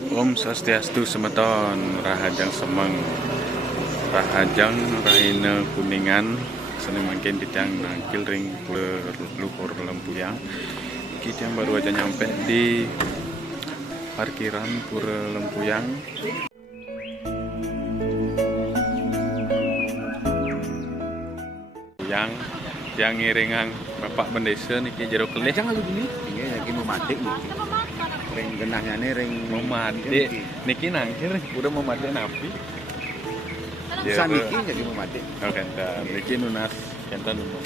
Om Swastiastu semeton, Rahajang Semeng, Rahajang Rahina Kuningan, seneng makin bidang nangkil ring luhur Lempuyang. Kita yang baru aja nyampe di parkiran Pura Lempuyang. Yang ngiringan Bapak Bendesa niki jero kelih jangan lu beli ini lagi mematik niki ring genahnya nih ring mematik niki nangkir udah mematik napi saniki jadi mematik niki nunas kenta nunas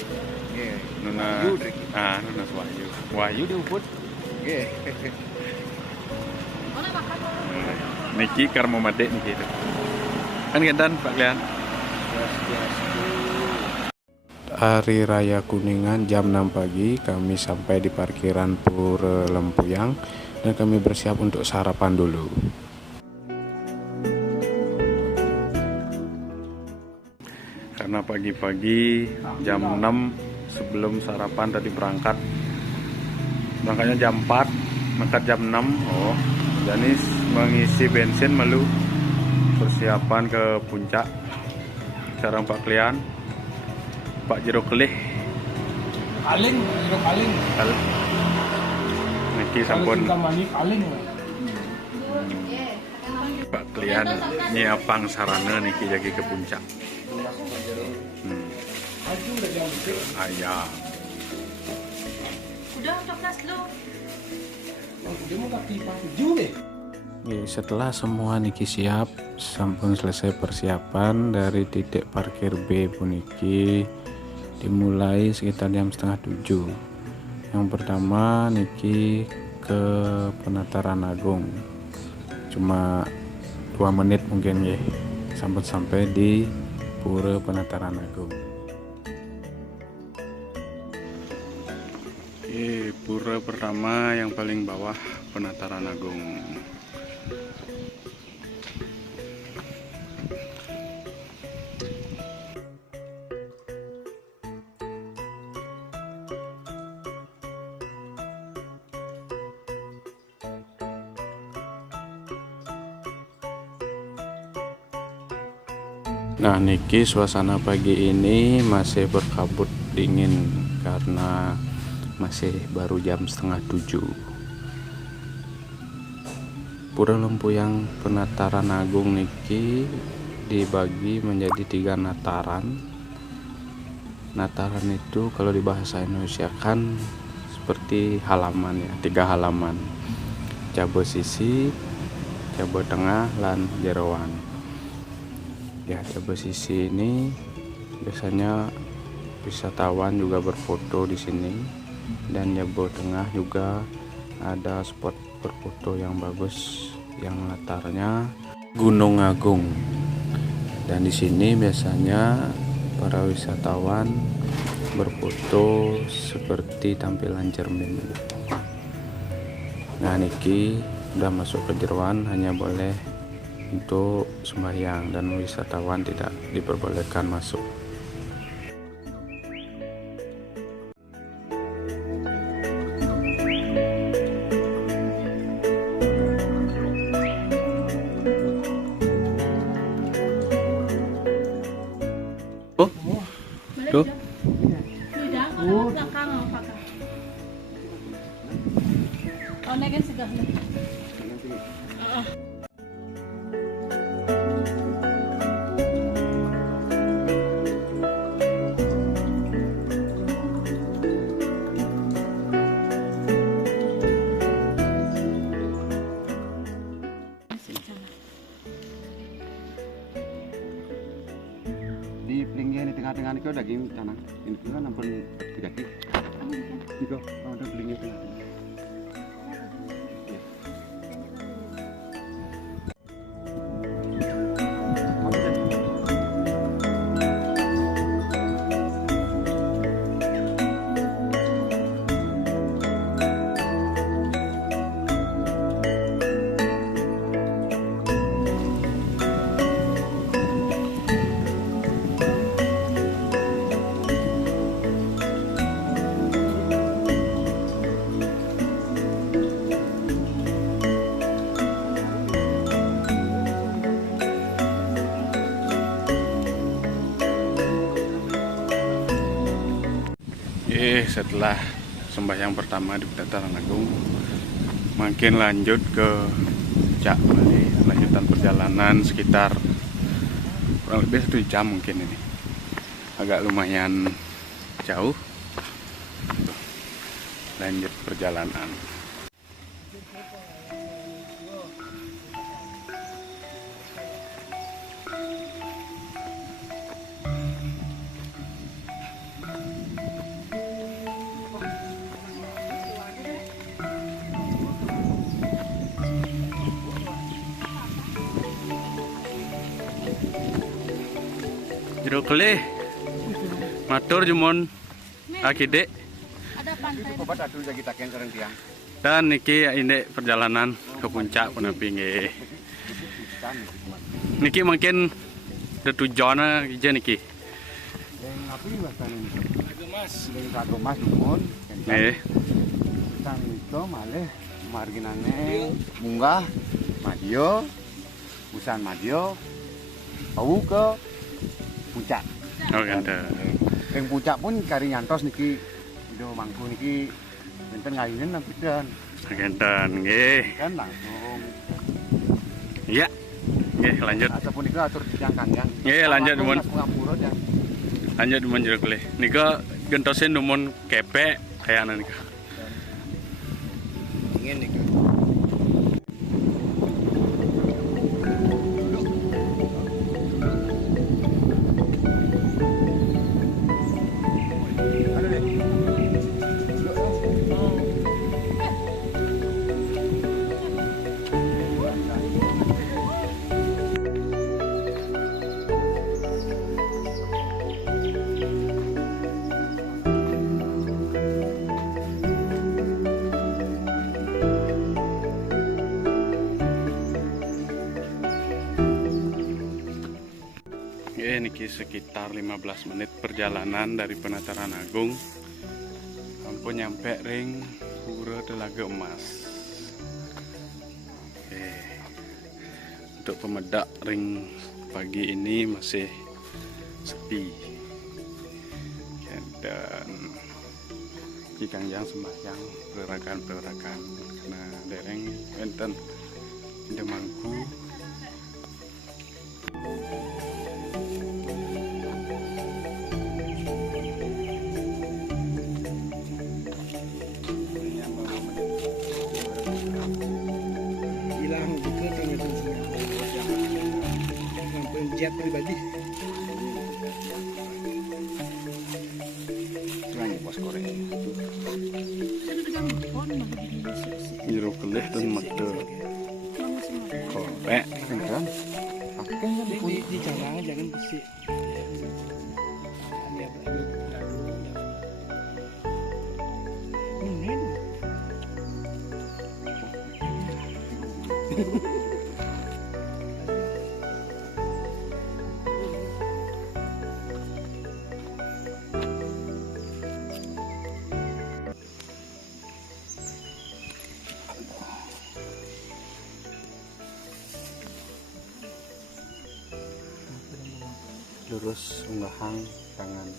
nunas wahyu diuput niki kar mematik niki itu kan kentan Pak Klian. Hari Raya Kuningan jam 6 pagi kami sampai di parkiran Pura Lempuyang dan kami bersiap untuk sarapan dulu. Karena pagi-pagi jam 6 sebelum sarapan tadi berangkatnya jam 4, berangkat jam 6. Jadi mengisi bensin melu persiapan ke puncak. Sekarang Pak Klian Pak Jero Kelih Kaling, Jero Kaling. Niki sampun Kaling. Pak Klian nyiapang sarana niki jagi ke puncak. Ayah. Udah coklat lu. Dia mau kaki pakai deh. Setelah semua niki siap, sampun selesai persiapan dari titik parkir B puniki dimulai sekitar jam setengah 7. Yang pertama niki ke Penataran Agung, cuma 2 menit mungkin ya sampai di Pura Penataran Agung. Pura pertama yang paling bawah Penataran Agung. Nah niki suasana pagi ini masih berkabut dingin karena masih baru jam setengah 7. Pura Lempuyang Penataran Agung niki dibagi menjadi 3 nataran. Nataran itu kalau di bahasa Indonesia kan seperti halaman ya, 3 halaman. Jabo sisi, jabo tengah, lan jeroan. Ya, jabo sisi ini biasanya wisatawan juga berfoto di sini, dan jabo tengah juga ada spot berfoto yang bagus yang latarnya Gunung Agung. Dan di sini biasanya para wisatawan berfoto seperti tampilan cermin. Nah niki udah masuk ke jeroan, hanya boleh untuk sembahyang dan wisatawan tidak diperbolehkan masuk. Tuh. Belakang apakah? Oh, negen sudah. di pelingnya di tengah-tengah ini daging tanah ini kan ampun tidak sih ini kok ada pelingnya tengah-tengah. setelah sembahyang pertama di Penataran Agung, makin lanjut ke puncak Bali. Lanjutan perjalanan sekitar kurang lebih 1 jam mungkin ini. Agak lumayan jauh. Lanjut perjalanan. Jero kelih. Matur jumon akide. Ada pantai. Obat atuh jadi kita keren tiang. Dan niki ini perjalanan ke puncak penepi nggih. Niki mungkin tujuannya aja niki. Yang apa ini bahasanya ini? Gemas. Yang kado mas dumun. Nggih. Sang itu malih marginane munggah Madio, Busan Madio, tahu ke puncak. Oh ganda. Yang puncak pun kari nyantos niki, itu mangku niki, enten ngayunin nanti kan Ganda nggih. langsung. Iya. Nggih lanjut. Ataupun niku atur tiang kandang. Nggih, lanjut, Mun. Ngapura ya. Lanjut dumun jero kelih. Nika gentosin dumun kepek kayaknya nika. Ingin nih. Ada deh. Niki sekitar 15 menit perjalanan dari Penataran Agung. Ampun nyampe ring Pura Telaga Emas. Untuk pemedak ring pagi ini masih sepi. Dan Cikangjang sembahyang pelerakan karena dereng enten Demangku. Hilang betul kan itu. Sampai jet pribadi. Lagi bos Korea. Jero kelih dan mata korek. Kan? Pakai kan Di jalan jangan bersih. Dia ini. Lurus unggahang tangan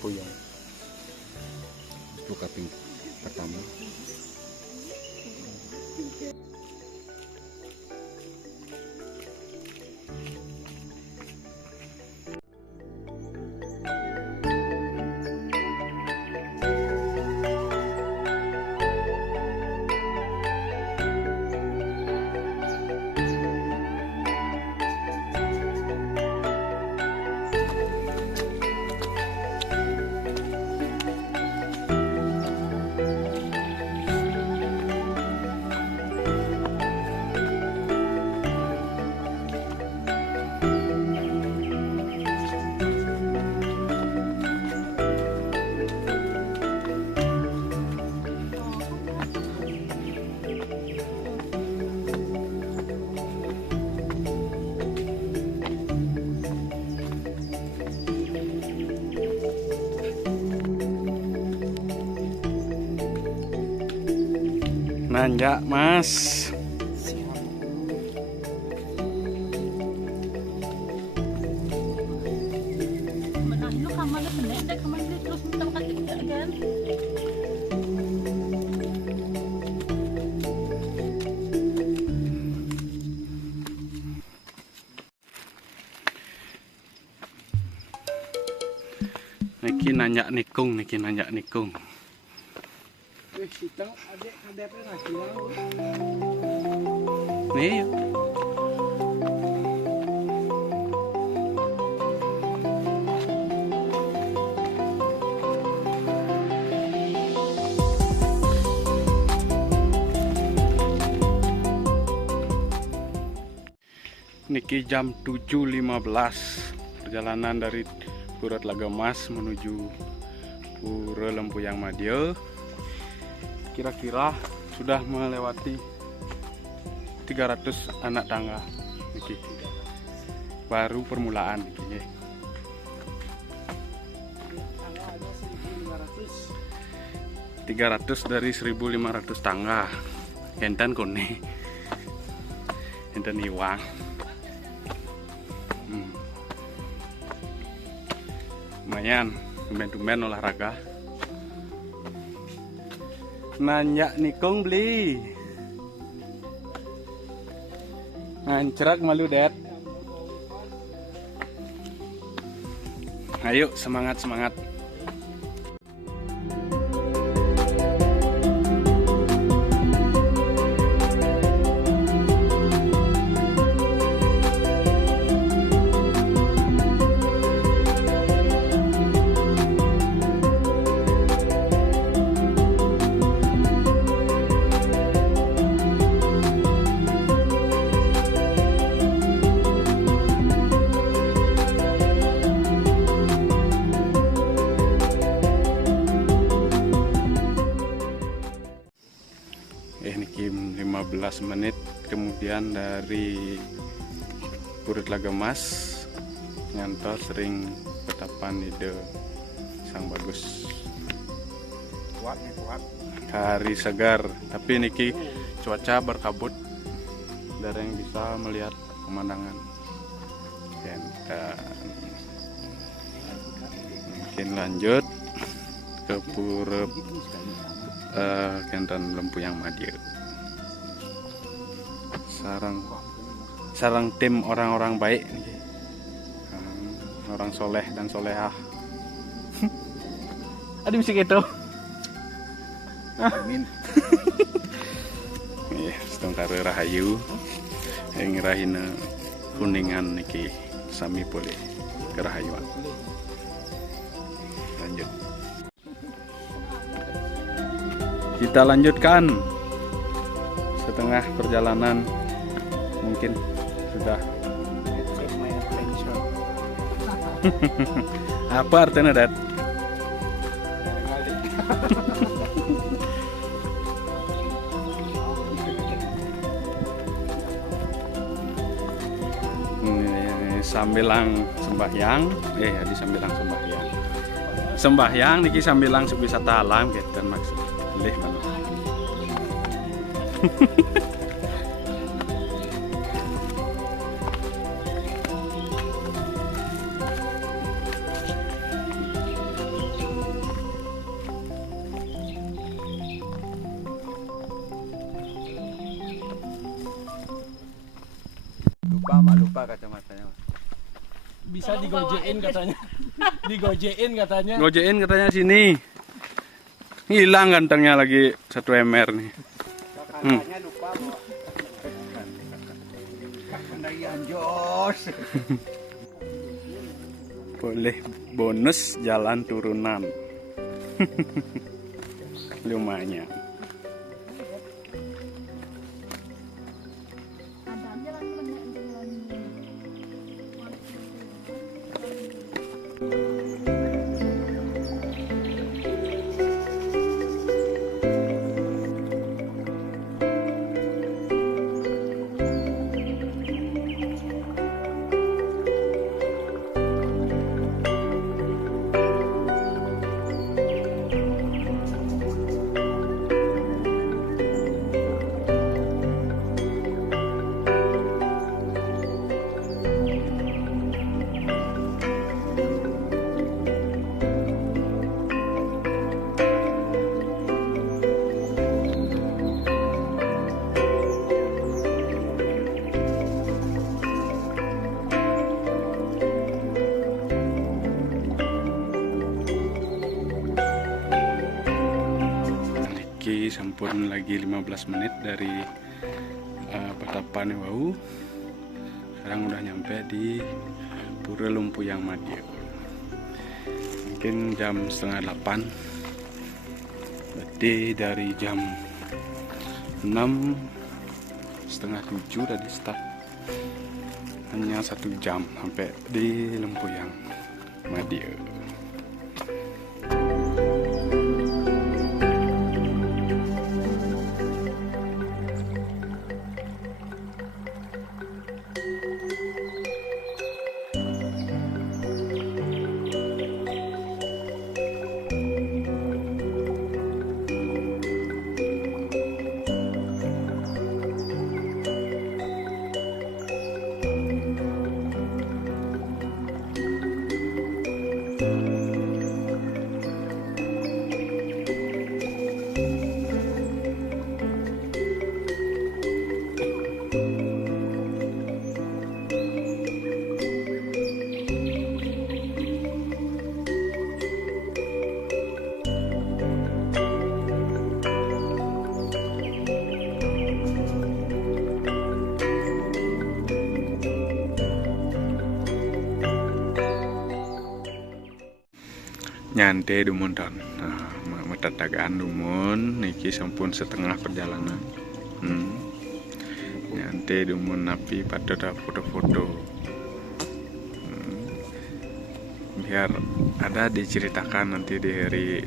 puyeng. buka ping pertama. Nanjak mas. Menang lu kamar pendek, kamar terus minta kaki udah. Niki nanya nikung. Sitang adek kadepnya lagi lang. Nih. Niki jam 7.15 perjalanan dari Pura Telaga Mas menuju Pura Lempuyang Madya. Kira-kira sudah melewati 300 anak tangga niki. Baru permulaan niki. Tangga ada 1.500. 300 dari 1.500 tangga. Enten kone. Enten iwang. Lumayan, tumben-tumben olahraga. Nanya nikung beli. Ngancrak malu det. Ayo semangat. Niki 15 menit kemudian dari Pura Telaga Mas ngantor sering Petapan Ide Sang Bagus. Kuat. Hari segar, tapi niki cuaca berkabut, dari yang bisa melihat pemandangan. Mungkin lanjut ke Pura Kenten Lempuyang Madya. Sarang tim orang-orang baik nih. Orang soleh dan solehah. Ada musik itu. Amin. Iya, setengkara rahayu. Yang rahina kuningan niki sami boleh kerahayuan. Lanjut. Kita lanjutkan setengah perjalanan, mungkin sudah. Apa artinya dat? Sambilang sembahyang, di sambilang sembahyang niki sambilang wisata alam gitu maksud. Leh mana? Lupa kacamatanya. Bisa digojein katanya. Gojein katanya sini. Hilang gantengnya lagi 1 MR nih. Kakaknya lupa bawa. Pendakian jos. Boleh bonus jalan turunan. Lumayan. lagi 15 menit dari Patapan Wau. Sekarang udah nyampe di Pura Lumpuyang Madiun. Mungkin jam setengah 8. Berarti dari jam 6 setengah 7 tadi start. Hanya 1 jam sampai di Lumpuyang Madiun. Nyantai dumun ton. Nah, metatagaan dumun niki sampun setengah perjalanan. Nyantai dumun napi pada foto-foto. Biar ada diceritakan nanti di hari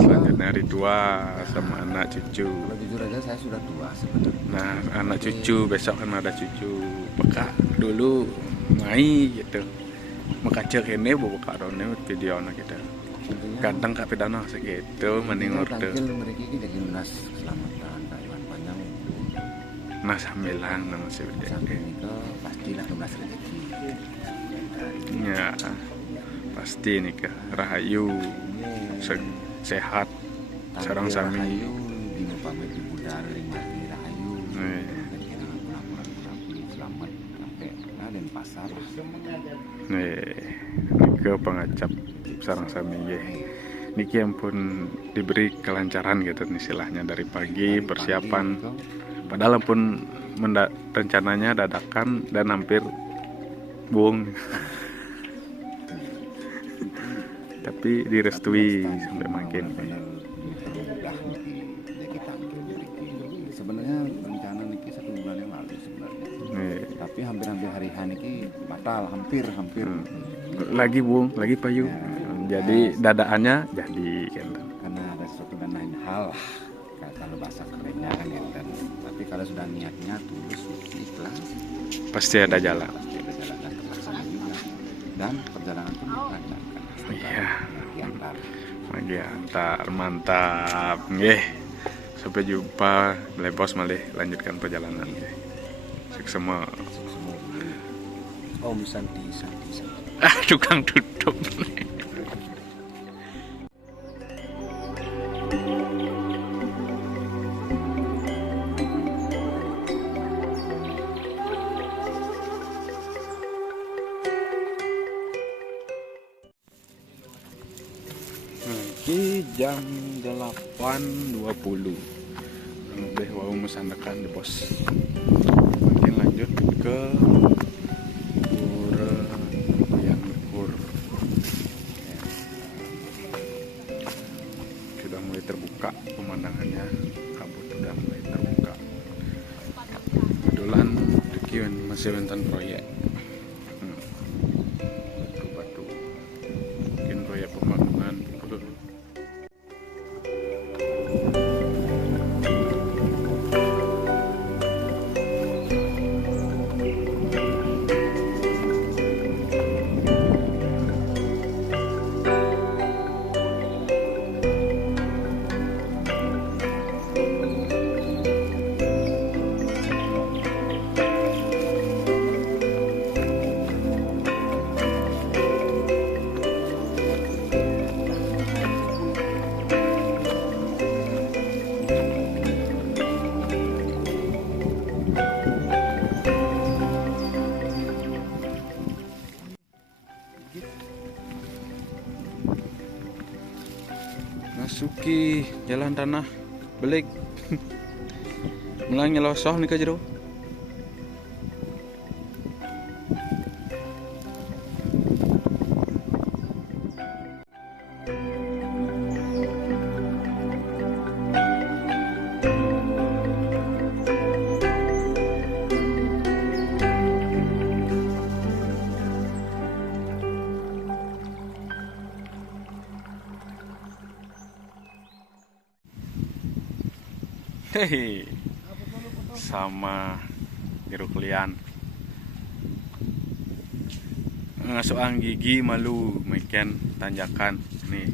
selanjutnya, hari tua sama anak cucu. Kalau jujur aja saya sudah tua sebenarnya. Nah, anak cucu besok kan ada cucu. Peka dulu mai gitu. Makaca kene buka rone video na kita. Ganteng ka pidana segitu mending order. Mereka ini jadi nas keselamatan Taiwan panjang. Nas hamilan nama si Sampai itu pastilah lunas rezeki. Ya, pasti nih ke rahayu, sehat, sarang sami. Rahayu di pamit di budal mati rahayu. Jadi kita ngelamun rapi selamat sampai dan pasar. Ke pengacap sarang sami ye. Niki ampun diberi kelancaran gitu istilahnya dari pagi persiapan. Padahal pun rencananya dadakan dan hampir buang. Tapi direstui sampai makin. Sebenarnya rencana niki 1 bulan yang lalu sebenarnya. Tapi hampir-hampir hari niki batal, hampir. Lagi buang, lagi payu. Jadi dadaannya jadi gitu. Karena ada sesuatu dan lain hal kalau bahasa kerennya kan gitu. Tapi kalau sudah niatnya tulus ikhlas Pasti ada jalan. pasti ada jalan dan terlaksana juga. Dan perjalanan pun dilancarkan. Iya. Lagi Antar mantap. Nggih. Sampai jumpa Bos malih lanjutkan perjalanan nggih. Semua Om Santi. tukang tutup. Nanti jam 8.20 lebih wau mesandakan di Bos. Mungkin lanjut ke Pura yang Lumpur. Sudah mulai terbuka pemandangannya, kabut sudah mulai terbuka. Kebetulan Riki masih nonton proyek. Batu-batu. Mungkin proyek pembangunan. memasuki jalan tanah belik. Mulai nyelosoh nih ke jero. Hehe, sama jeruk lian. Ngasuang gigi malu, makan tanjakan nih.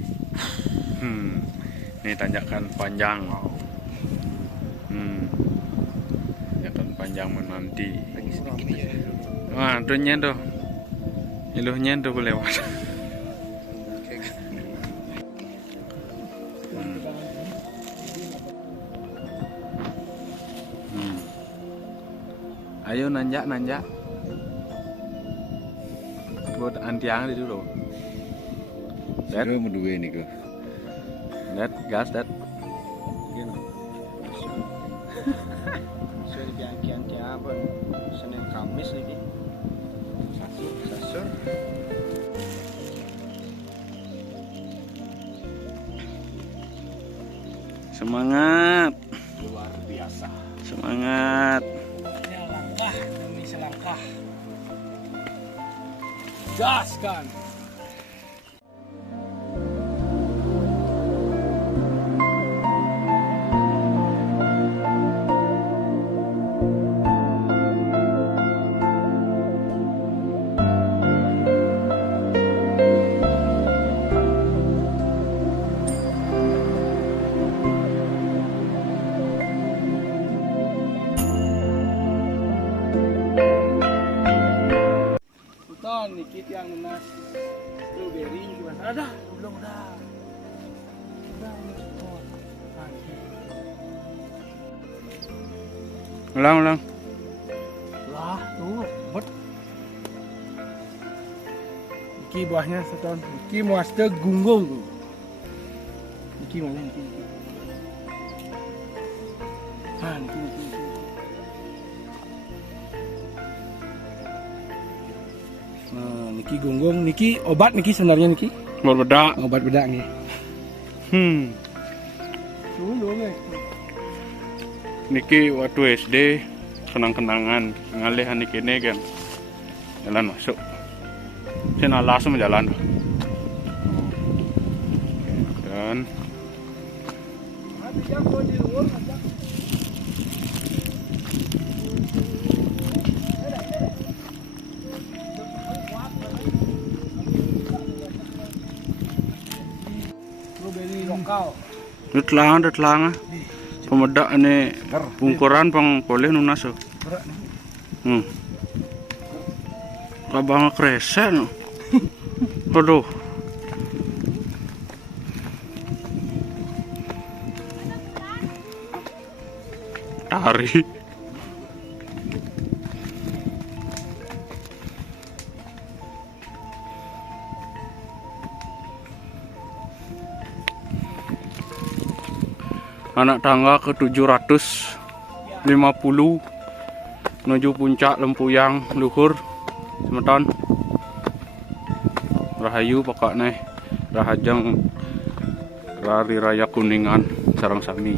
Nih tanjakan panjang. Tanjakan panjang menanti. Wah, tuh nyendo, iluhnya tuh lewat. Ayo nanjak. Buat antiang di dulu. Saya mau dua nih kok. Gas. Sudah diangki-angki apa? Senin Kamis lagi. Sasur. Semangat. Luar biasa. Semangat. Langkah demi selangkah. Gaskan. Niki yang lunas blueberry gimana? Ada, belum dah. Ulang. Lah, tuh, bet. Niki buahnya seton. Niki muaste gunggung tuh. Niki mana Niki? Niki. Niki gonggong, Niki obat Niki sebenarnya Niki. Berbeda. Obat bedak nih. Dulu nih. Niki waktu SD kenang-kenangan ngalihan niki ini kan jalan masuk. Saya langsung jalan. Dan Blueberry lokal. Detlang. Pemedak ini bungkuran pang boleh nunas. Kabang kresen. Aduh. Tari. Anak tangga ke 750 menuju puncak Lempuyang luhur semeton. Rahayu pokoknya rahajang Rari Raya Kuningan sareng sami.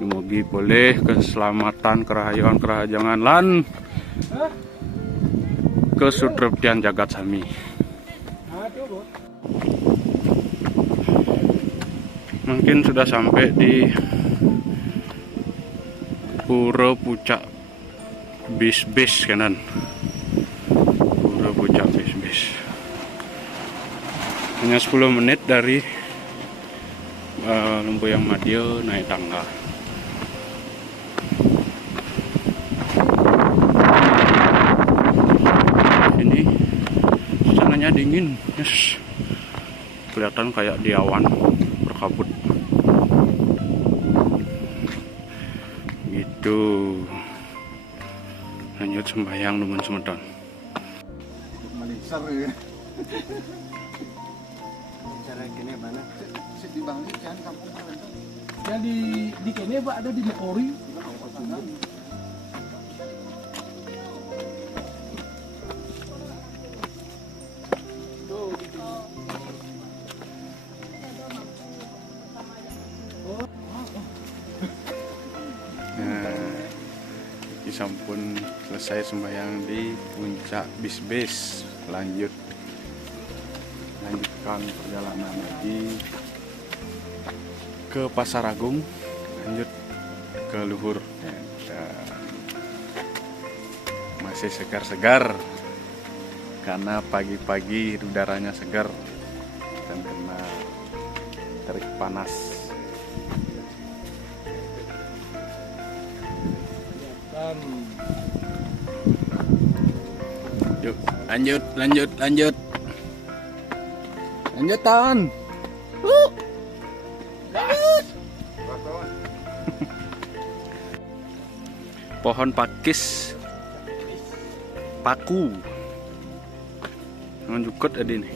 Mugi boleh keselamatan kerahayuan kerahajangan lan kesutreptian jagat sami. Mungkin sudah sampai di Pura Puncak bis kanan. Pura Puncak bis. Hanya 10 menit dari Lempuyang Madya naik tangga. Ini suasananya dingin, yes. Kelihatan kayak di awan berkabut. Gitu. Lanjut sembahyang teman semeton. Malisar ya. cara kene mana? Setimbang ini jangan kampung kalian. Yang di kene Pak ada di Mekori. Iki sampun selesai sembahyang di puncak bis lanjutkan perjalanan lagi ke Pasar Agung, lanjut ke luhur. Masih segar-segar karena pagi-pagi udaranya segar dan kena terik panas. Yuk, lanjut. Lanjutan. Pohon pakis, paku, menjukut ada ini.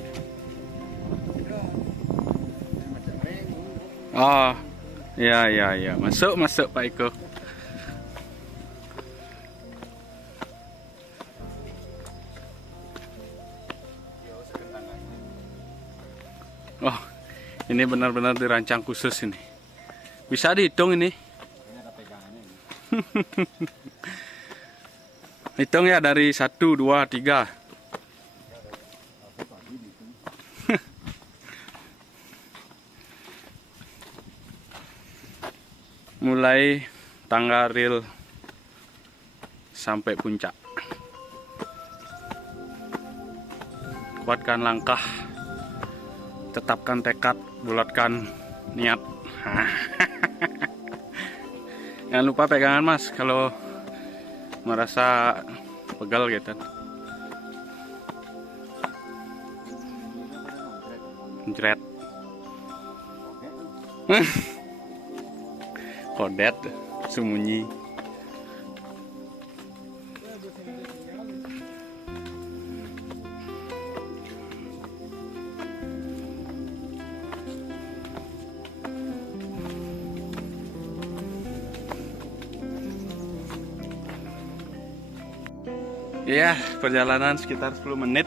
Oh, ya, masuk Pak Iko. Oh, ini benar-benar dirancang khusus ini. Bisa dihitung ini. Hitung ya dari 1, 2, 3. Mulai tangga rel sampai puncak. Kuatkan langkah. Tetapkan tekad, bulatkan niat. Jangan lupa pegangan Mas kalau merasa pegal gitu. Jret. Kodet, sembunyi. Ya, perjalanan sekitar 10 menit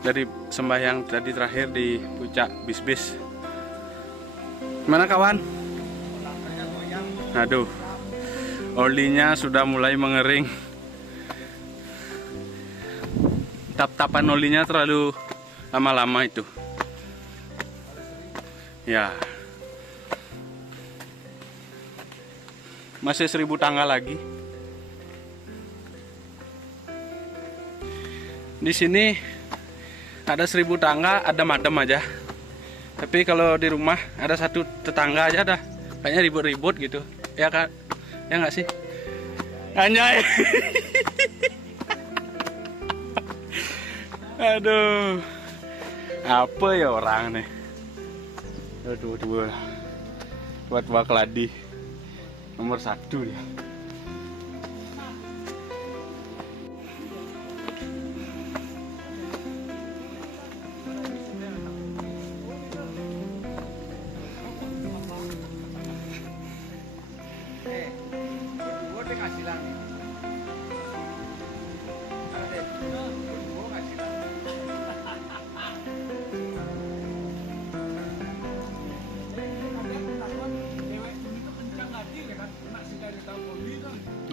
dari sembahyang tadi terakhir di puncak bis. Gimana kawan? Aduh, olinya sudah mulai mengering. Tap-tapan olinya terlalu lama-lama itu. Ya, masih 1000 tangga lagi. Di sini ada 1000 tangga, ada madem aja. Tapi kalau di rumah ada satu tetangga aja dah, kayaknya ribut-ribut gitu. Ya Kak, ya nggak sih? Anjay. Aduh, apa ya orang nih? Aduh, buat keladi nomor 1 ya.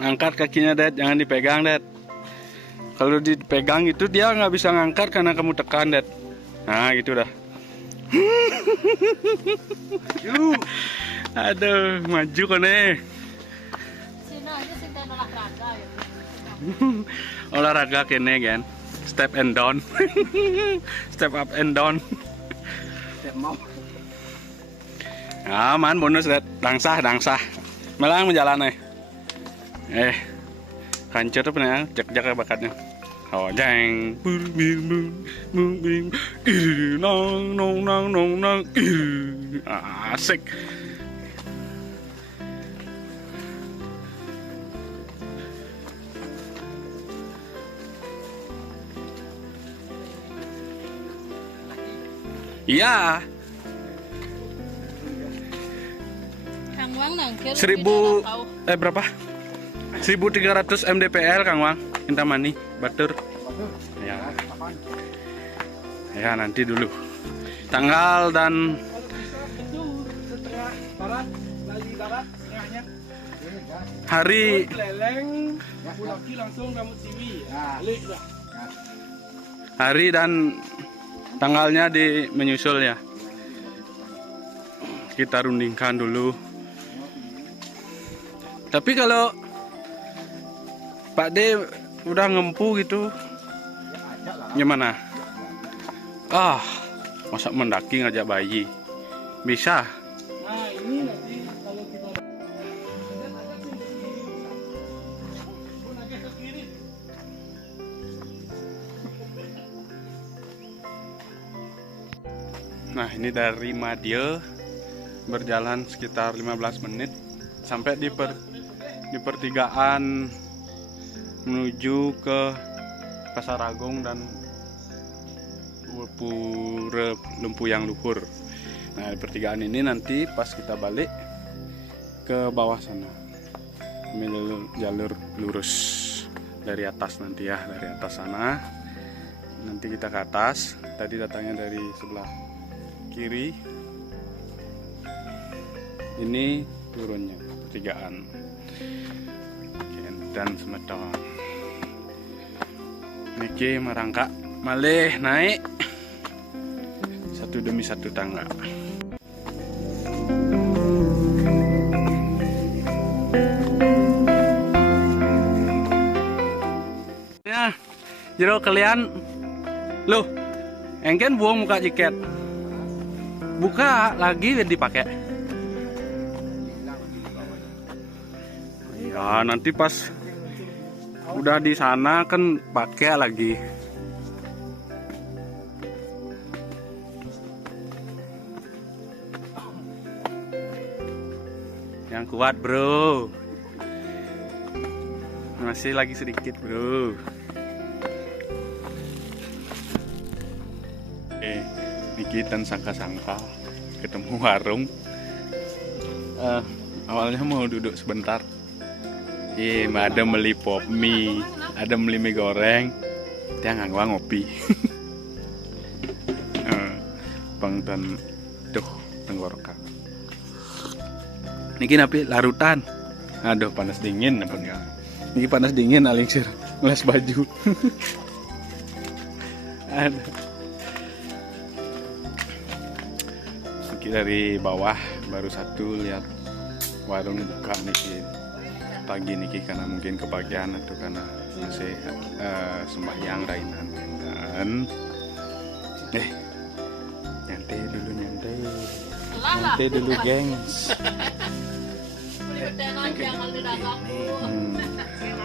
Angkat kakinya, Dad, jangan dipegang, Dad. Kalau dipegang itu dia nggak bisa ngangkat karena kamu tekan, Dad. Nah, gitu dah. Aduh, maju kone. Sino aja sing kan olahraga ya. Olahraga kene kan. Step and down. Step up and down. Step mau. Aman bonus, Dad. Dangsah. Melang menjalan nih. Kancur tuh bener, jak bakatnya. Oh jeng, nong, asik. Iya. Kang Wang nangkir. 1000 berapa? 1300 mdpl Kang Wang. Intamani, batur. Ya. Ya nanti dulu. Tanggal dan Itu setengah barat, lagi barat setengahnya. hari Leleng, Bulaki langsung rambut siwi. Balik dah. hari dan tanggalnya menyusul ya. Kita rundingkan dulu. Tapi kalau Pak D udah ngempu gitu, gimana? Masa mendaki ngajak bayi? Bisa? Nah ini nanti kalau kita agak ke kiri. Nah ini dari Madya berjalan sekitar 15 menit sampai di pertigaan menuju ke Pasar Agung dan Pura Lempuyang Luhur. Nah di pertigaan ini nanti pas kita balik ke bawah sana, ambil jalur lurus dari atas nanti ya, dari atas sana nanti kita ke atas. Tadi datangnya dari sebelah kiri, ini turunnya pertigaan dan Semedang. Niki merangkak malih naik satu demi satu tangga. Ya, jero kalian loh, engken buang muka jaket. Buka lagi dipakai. Ya nanti pas udah di sana kan pakai lagi. Yang kuat bro. Masih lagi sedikit bro. Niki dan sangka-sangka ketemu warung. Awalnya mau duduk sebentar. Ada beli pop mie, ada beli mie goreng, dia nggak ngopi. Bang dan tenggorokan. Niki napi larutan. Aduh panas dingin apa enggak? Niki panas dingin alingsir ngeles baju. Aduh. Niki dari bawah baru satu lihat warung buka niki. Pagi niki karena mungkin kebagian atau karena masih sembahyang rainan dan nyantai dulu gengs.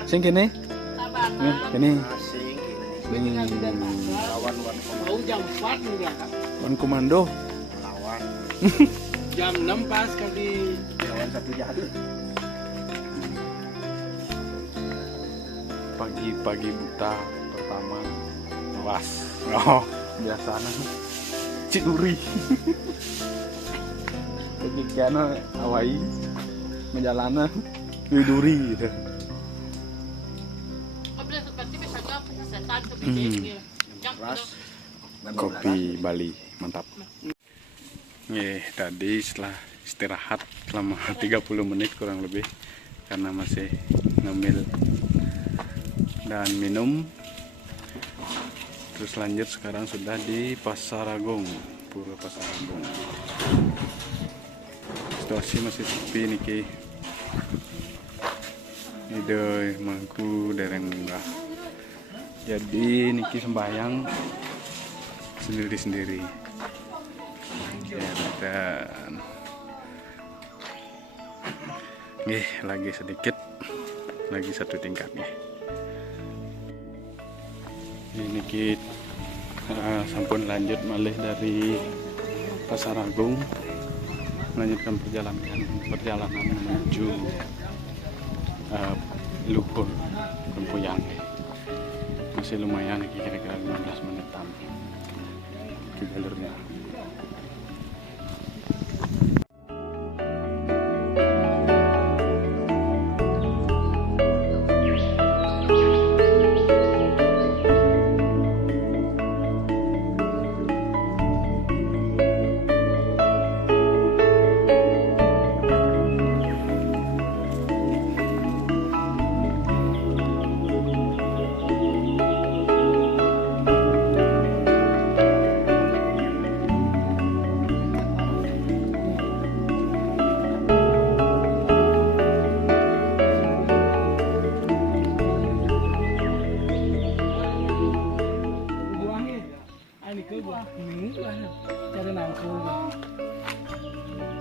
Sing kene kene Mau jam 4 enggak? Wan komando lawan Jam 6 pas kali lawan satu jahat. pagi buta pertama was biasanya Ciduri kegigian awai menjalana widuri gitu. Kopi Bali mantap. Tadi setelah istirahat selama 30 menit kurang lebih karena masih ngemil dan minum, terus lanjut sekarang sudah di Pasar Agung, Pura Pasar Agung. Situasi masih sepi niki. Ide mangku dereng munggah. Jadi niki sembahyang sendiri-sendiri. Ya, dan lagi sedikit, lagi satu tingkat nih. Ini kita sampun lanjut malih dari Pasar Agung, melanjutkan perjalanan menuju Luhur Lempuyang. Masih lumayan, kira-kira 15 menitan ke jalurnya.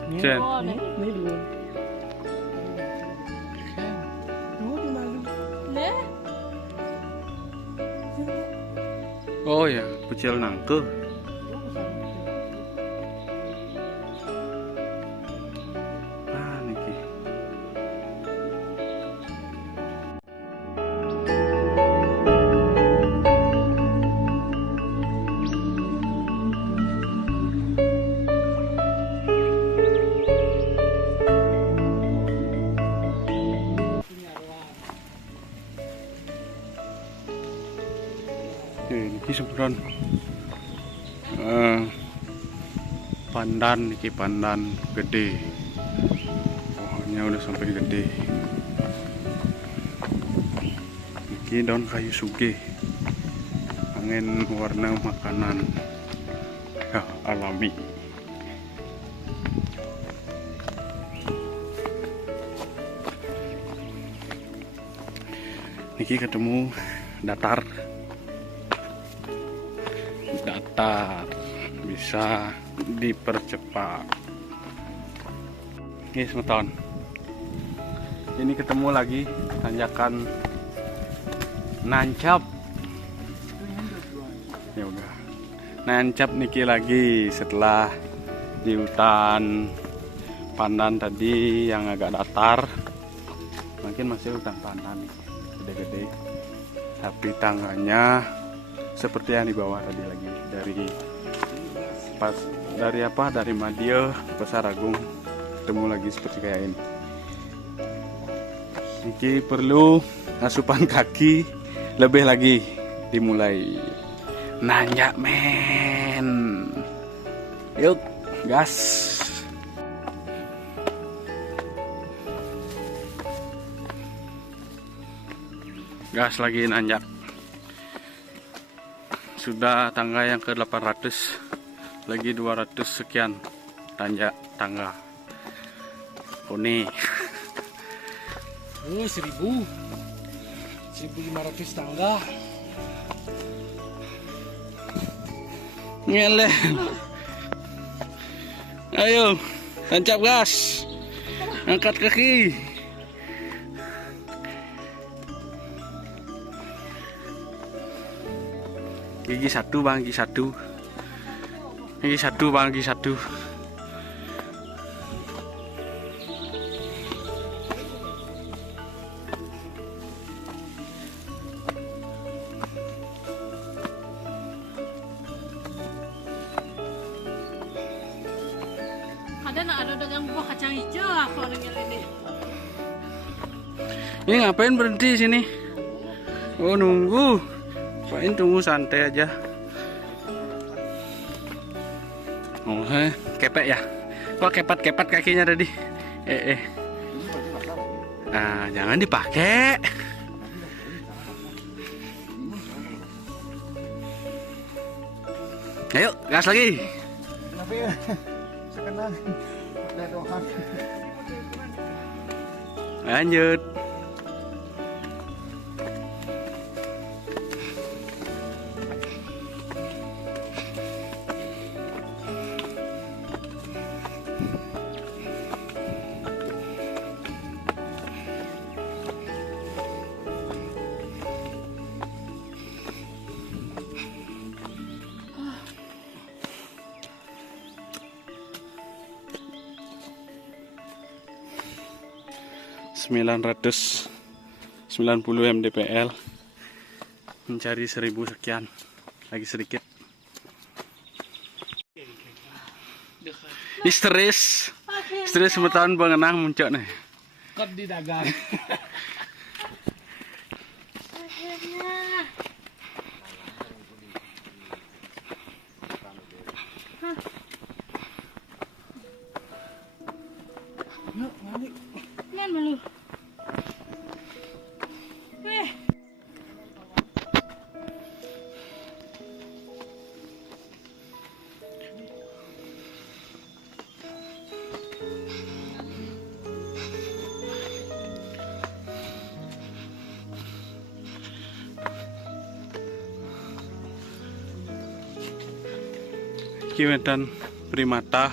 Ini, Jen. ini dulu. Dulu di mana? Nè. Oh ya, pucil nangke. Ah, niki. Niki sempron. Pandan niki pandan gede. Pohonnya udah sampai gede. Niki daun kayu suge. Angin warna makanan ya, alami. Niki ketemu datar bisa dipercepat. Ini semeton. Ini ketemu lagi tanjakan nancap. Ya udah. Nancap niki lagi setelah di hutan pandan tadi yang agak datar. Mungkin masih hutan pandan gede-gede. Tapi tangganya seperti yang di bawah tadi lagi dari Madia Pasar Agung ketemu lagi seperti kayak ini. Niki perlu asupan kaki lebih lagi dimulai nanjak men. Yuk gas. Gas lagi nanjak. Sudah tangga yang ke 800, lagi 200 sekian tanjak tangga. Oh nih. 1.500 tangga. Ngeleh. Ayo, tancap gas. Angkat kaki. Gigi satu bang, gigi satu. Gigi satu bang, gigi satu. Ada dagang buah kacang hijau apa orang ini. Ini ngapain berhenti sini? Oh nunggu. Paling tunggu santai aja. Oh, kepek ya? Kok kepat kakinya tadi? Nah, jangan dipakai. Ayo, gas lagi. Kenapa ya? Sekarang Lanjut. .990 mdpl mencari 1000 sekian, lagi sedikit. Histeris semeton bengenang muncul nih. Kot di dagang. Yuk, balik. Man malu. Weh. Kiwetan primata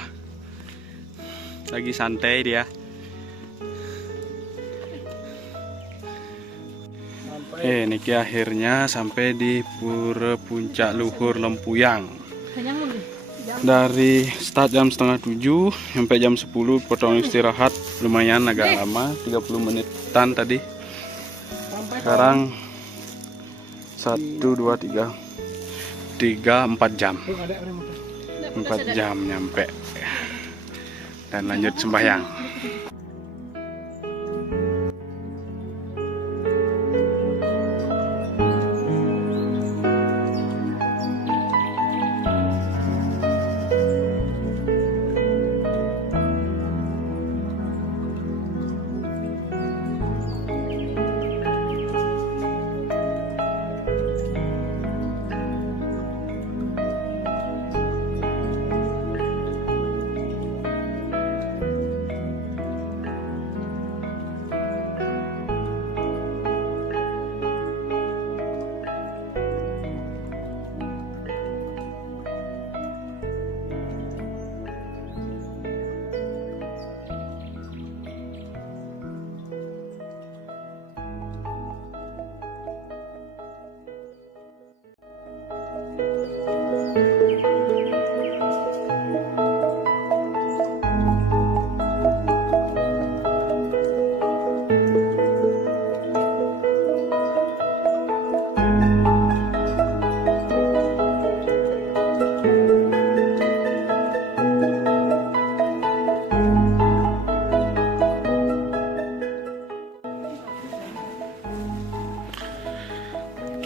lagi santai dia. Niki akhirnya sampai di Pura Puncak Luhur Lempuyang. Dari start jam setengah 7 sampai jam 10 potong istirahat, lumayan agak lama, 30 menitan tadi. Sekarang 1, 2, 3, 4 jam. 4 jam nyampe dan lanjut sembahyang.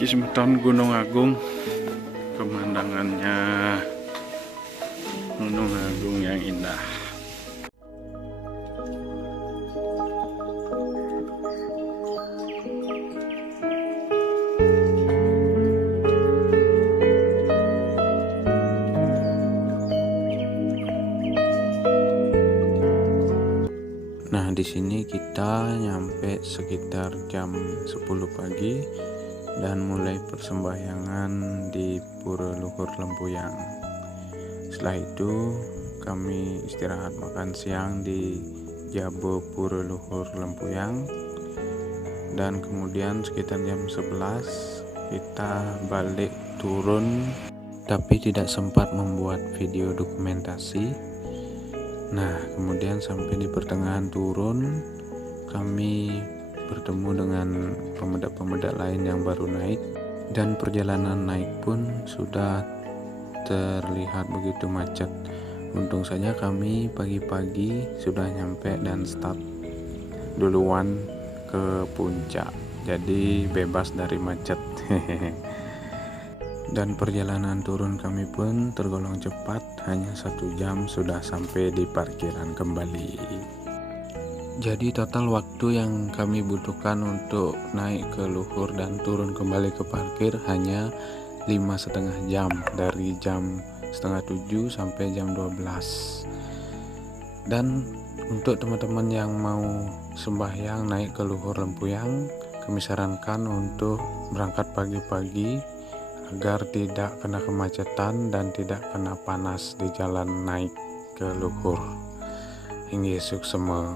Semeton Gunung Agung, pemandangannya Gunung Agung yang indah. Nah, di sini kita nyampe sekitar jam 10 pagi dan mulai persembahyangan di Pura Luhur Lempuyang. Setelah itu kami istirahat makan siang di Jabo Pura Luhur Lempuyang, dan kemudian sekitar jam 11 kita balik turun, tapi tidak sempat membuat video dokumentasi. Nah, kemudian sampai di pertengahan turun kami bertemu dengan pemuda-pemuda lain yang baru naik, dan perjalanan naik pun sudah terlihat begitu macet. Untung saja kami pagi-pagi sudah nyampe dan start duluan ke puncak, jadi bebas dari macet. Dan perjalanan turun kami pun tergolong cepat, hanya 1 jam sudah sampai di parkiran kembali. Jadi total waktu yang kami butuhkan untuk naik ke luhur dan turun kembali ke parkir hanya 5,5 jam, dari jam setengah 7 sampai jam 12. Dan untuk teman-teman yang mau sembahyang naik ke Luhur Lempuyang, kami sarankan untuk berangkat pagi-pagi agar tidak kena kemacetan dan tidak kena panas di jalan naik ke luhur. Hingga suksema.